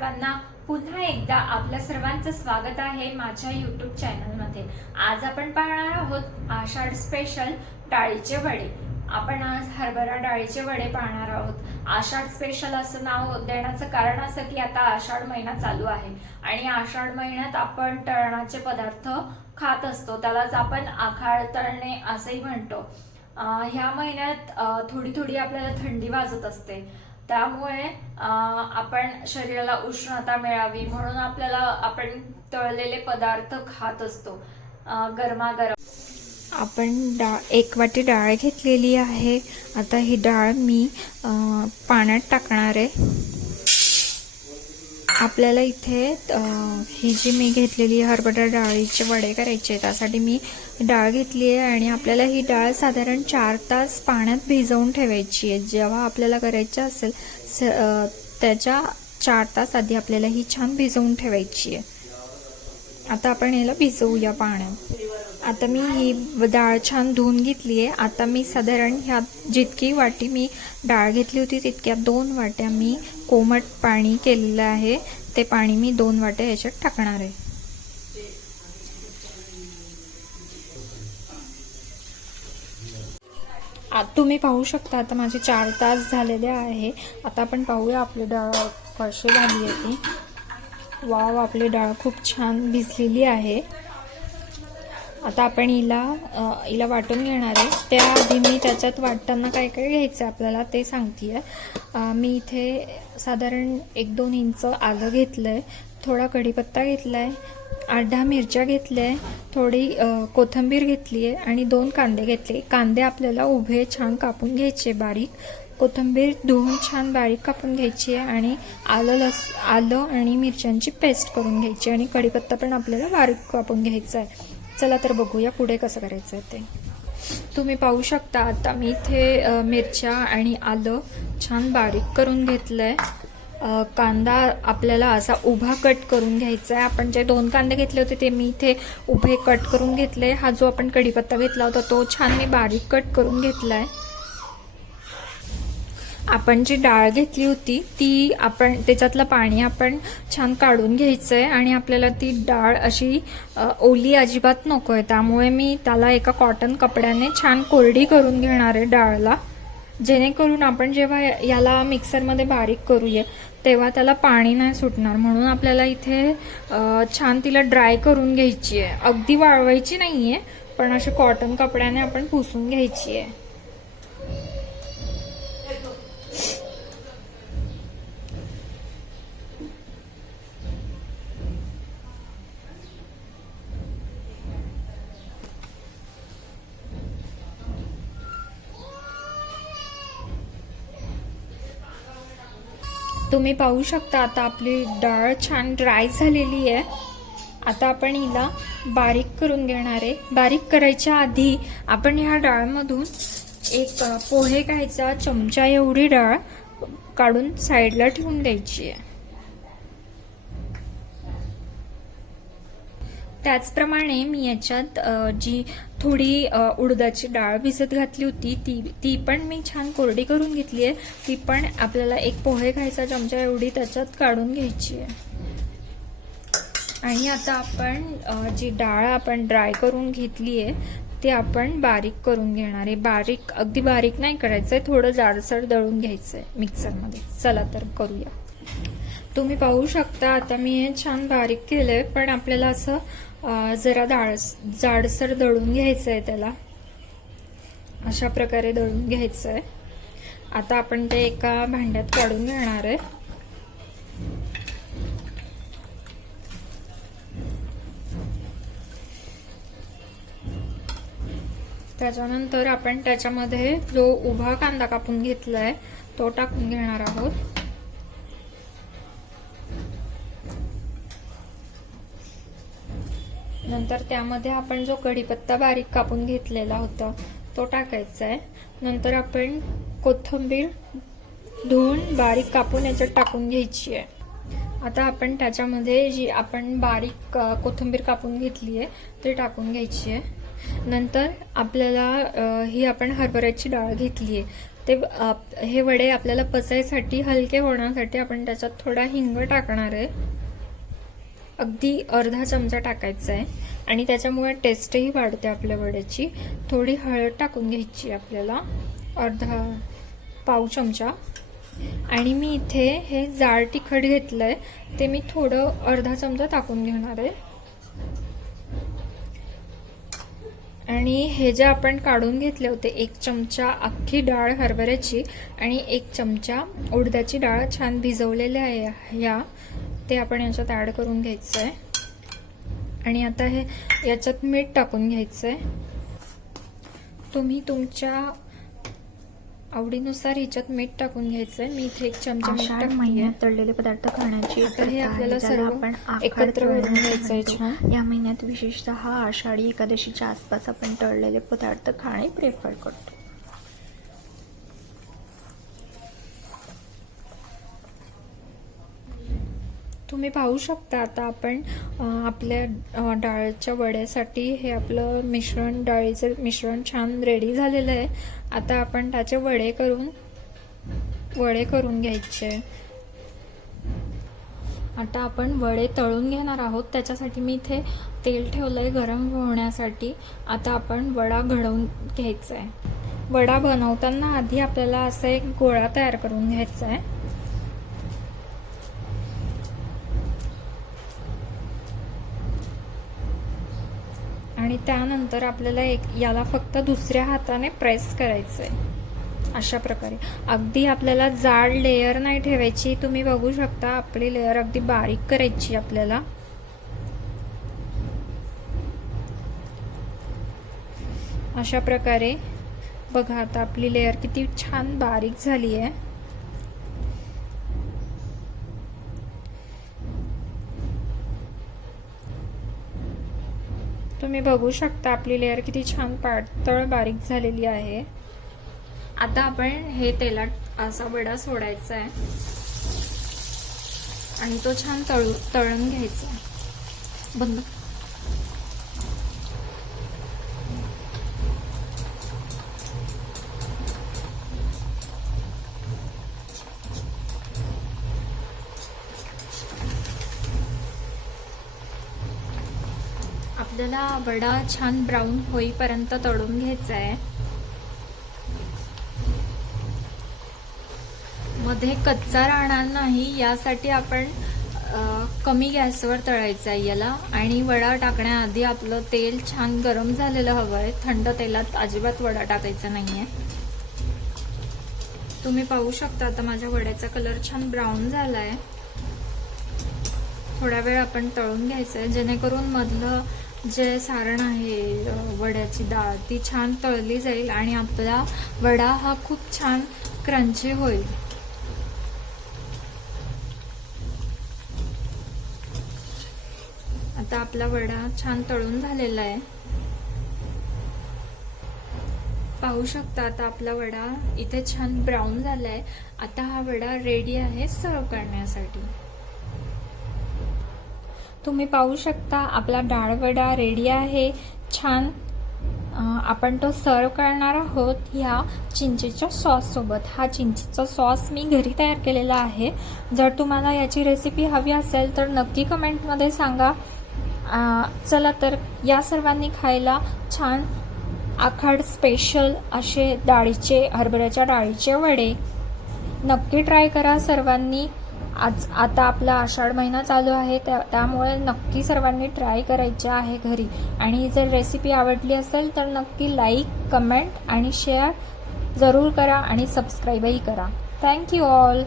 सर्वांना पुन्हा एकदा आपल्या सर्वांचं स्वागत आहे माझ्या यूट्यूब चॅनलमध्ये आज आपण पाहणार आहोत आषाढ स्पेशल डाळीचे वडे. आपण आज हरभरा डाळीचे वडे पाहणार आहोत. आषाढ स्पेशल असं नाव देण्याचं कारण असं की आता आषाढ महिना चालू आहे. आणि आषाढ महिन्यात आपण तळणाचे पदार्थ खात असतो. त्यालाच आपण आखाळ तळणे असंही म्हणतो. ह्या महिन्यात थोडी थोडी आपल्याला थंडी वाजत असते. त्यामुळे आपण शरीराला उष्णता मिळावी म्हणून आपल्याला आपण तळलेले पदार्थ खात असतो. गरमागरम. आपण डाळ एक वाटी डाळ घेतलेली आहे. आता ही डाळ मी पाण्यात टाकणार आहे. आपल्याला इथे ही जी मी घेतलेली हरभरा डाळीचे वडे करायचे त्यासाठी मी डाळ घेतली आहे आणि आपल्याला ही डाळ साधारण चार तास पाण्यात भिजवून ठेवायची आहे. जेव्हा आपल्याला करायची असेल स त्याच्या चार तास आधी आपल्याला ही छान भिजवून ठेवायची आहे. आता आपण याला भिजवूया पाण्यात. आता मी ही डाळ छान धुवून घेतली आहे. आता मी साधारण ह्या जितकी वाटी मी डाळ घेतली होती तितक्या दोन वाट्या मी कोमट पाणी केलेलं आहे. ते पाणी मी दोन वाट्या याच्यात टाकणार आहे. तुम्ही पाहू शकता आता माझे चार तास झालेले आहे. आता आपण पाहूया आपली डाळ कशी झाली आहे ती. वाव आपली डाळ खूप छान भिजलेली आहे. आता आपण हिला हिला वाटून घेणार आहे. त्याआधी मी त्याच्यात वाटताना काय काय घ्यायचं आपल्याला ते सांगतेय. मी इथे साधारण एक दोन इंच आलं घेतलंय थोडा कढीपत्ता घेतलाय आठ दहा मिरच्या घेतल्या आहे थोडी कोथंबीर कोथिंबीर घेतली आहे आणि दोन कांदे घेतले. कांदे आपल्याला उभे छान कापून घ्यायचे बारीक. कोथिंबीर धुवून छान बारीक कापून घ्यायची आहे आणि आलं लस आलं आणि मिरच्यांची पेस्ट करून घ्यायची आणि कढीपत्ता पण आपल्याला बारीक कापून घ्यायचा आहे. चला तर बघूया पुढे कसं करायचं आहे ते. तुम्ही पाहू शकता आता मी इथे मिरच्या आणि आलं छान बारीक करून घेतलंय. आहे कांदा आपल्याला असा उभा कट करून घ्यायचा आहे. आपण जे दोन कांदे घेतले होते ते मी इथे उभे कट करून घेतले. हा जो आपण कढीपत्ता घेतला होता तो छान मी बारीक कट करून घेतला आहे आपण जी डाळ घेतली होती ती आपण त्याच्यातलं पाणी आपण छान काढून घ्यायचं आहे आणि आपल्याला ती डाळ अशी ओली अजिबात नको आहे त्यामुळे मी त्याला एका कॉटन कपड्याने छान कोरडी करून घेणार आहे डाळला. जेणेकरून आपण जेव्हा याला मिक्सरमध्ये बारीक करूया तेव्हा त्याला पाणी नाही सुटणार. म्हणून आपल्याला इथे छान तिला ड्राय करून घ्यायची आहे अगदी वाळवायची नाही आहे पण अशी कॉटन कपड्याने आपण पुसून घ्यायची आहे तुम्ही पाहू शकता आता आपली डाळ छान ड्राय झालेली आहे. आता आपण हिला बारीक करून घेणार आहे. बारीक करायच्या आधी आपण ह्या डाळमधून एक पोहे घ्यायचा चमचा एवढी डाळ काढून साईडला ठेवून द्यायची आहे. त्याचप्रमाणे मी याच्यात जी थोडी उडदाची डाळ भिजत घातली होती ती ती पण मी छान कोरडी करून घेतली आहे. ती पण आपल्याला एक पोहे खायचा चमचा एवढी त्याच्यात काढून घ्यायची आहे. आणि आता आपण जी डाळ आपण ड्राय करून घेतली आहे ते आपण बारीक करून घेणार आहे. बारीक अगदी बारीक नाही करायचंय थोडं जाडसर दळून घ्यायचं आहे मिक्सरमध्ये चला तर करूया. तुम्ही पाहू शकता आता मी हे छान बारीक केलंय पण आपल्याला असं जरा दाळस जाडसर दळून घ्यायचं आहे त्याला. अशा प्रकारे दळून घ्यायचं आहे आता आपण ते एका भांड्यात काढून घेणार आहे. त्याच्यानंतर आपण त्याच्यामध्ये जो उभा कांदा कापून घेतलाय तो टाकून घेणार आहोत. नंतर त्यामध्ये आपण जो कढीपत्ता बारीक कापून घेतलेला होता तो टाकायचा आहे. नंतर आपण कोथिंबीर धुवून बारीक कापून याच्यात टाकून घ्यायची आहे. आता आपण त्याच्यामध्ये जी आपण बारीक अ, कोथिंबीर कापून घेतली आहे ते टाकून घ्यायची आहे. नंतर आपल्याला ही आपण हरभऱ्याची डाळ घेतली आहे. ते आप- हे वडे आपल्याला पचायसाठी हलके होण्यासाठी आपण त्याच्यात थोडा हिंग टाकणार आहे. अगदी अर्धा चमचा टाकायचा आहे. आणि त्याच्यामुळे टेस्टही वाढते आपल्या वड्याची. थोडी हळद टाकून घ्यायची आपल्याला. अर्धा पाव चमचा. आणि मी इथे हे जाड तिखट घेतलं आहे ते मी थोडं अर्धा चमचा टाकून घेणार आहे. आणि हे जे आपण काढून घेतले होते एक चमचा अख्खी डाळ हरभऱ्याची आणि एक चमचा उडदाची डाळ छान भिजवलेल्या आहे या ते आपण याच्यात ॲड करून घ्यायचं आहे आणि आता हे याच्यात मीठ टाकून घ्यायचं आहे तुम्ही तुमच्या आवडीनुसार ह्याच्यात मीठ टाकून घ्यायचंय. मी इथे एक चमचा मीठ महिन्यात तळलेले पदार्थ खाण्याची आता हे आहे, आपल्याला सर्व आपण एकत्र करून घ्यायचं आहे. या महिन्यात विशेषतः आषाढी एकादशीच्या आसपास आपण तळलेले पदार्थ खाणे प्रेफर करतो. तुम्ही पाहू शकता आता आपण आपल्या डाळच्या वड्यासाठी हे आपलं मिश्रण डाळीचं मिश्रण छान रेडी झालेलं आहे. आता आपण त्याचे वडे करून वडे करून घ्यायचे. आता आपण वडे तळून घेणार आहोत. त्याच्यासाठी मी इथे तेल ठेवलंय गरम होण्यासाठी. आता आपण वडा घडवून घ्यायचा आहे वडा बनवताना आधी आपल्याला असा एक गोळा तयार करून घ्यायचा आहे आणि त्यानंतर आपल्याला एक याला फक्त दुसऱ्या हाताने प्रेस करायचं आहे अशा प्रकारे. अगदी आपल्याला जाड लेयर नाही ठेवायची. तुम्ही बघू शकता आपली लेयर अगदी बारीक करायची आपल्याला. अशा प्रकारे. बघा आता आपली लेयर किती छान बारीक झाली आहे तुम्ही बघू शकता आपली लेअर किती छान पातळ बारीक झालेली आहे. आता आपण हे तेलात असा वडा सोडायचा आहे. आणि तो छान तळू तळून घ्यायचा आहे. बंद. आपल्याला वडा छान ब्राऊन होईपर्यंत तळून घ्यायचा आहे मध्ये कच्चा राहणार नाही यासाठी आपण कमी गॅसवर तळायचं आहे याला. आणि वडा टाकण्याआधी आपलं तेल छान गरम झालेलं हवं आहे थंड तेलात अजिबात वडा टाकायचा नाही आहे तुम्ही पाहू शकता आता माझ्या वड्याचा कलर छान ब्राऊन झाला आहे थोडा वेळ आपण तळून घ्यायचं आहे जेणेकरून मधलं जे सारण आहे वड्याची डाळ ती छान तळली जाईल आणि आपला वडा हा खूप छान क्रंची होईल. आता आपला वडा छान तळून झालेला आहे. पाहू शकता आता आपला वडा इथे छान ब्राऊन झालाय. आता हा वडा रेडी आहे सर्व करण्यासाठी. तुम्ही पाहू शकता आपला डाळवडा रेडी आहे. छान आपण तो सर्व करणार आहोत ह्या चिंचेच्या सॉससोबत हा चिंचेचा सॉस मी घरी तयार केलेला आहे. जर तुम्हाला याची रेसिपी हवी असेल तर नक्की कमेंटमध्ये सांगा. चला तर या सर्वांनी खायला छान आखाड स्पेशल असे डाळीचे हरभऱ्याच्या डाळीचे वडे. नक्की ट्राय करा सर्वांनी. आज आता आपला आषाढ महिना चालू आहे त्या त्यामुळे नक्की सर्वांनी ट्राय करायचे आहे घरी. आणि जर रेसिपी आवडली असेल तर नक्की लाईक कमेंट आणि शेअर जरूर करा आणि सबस्क्राईबही करा. Thank you all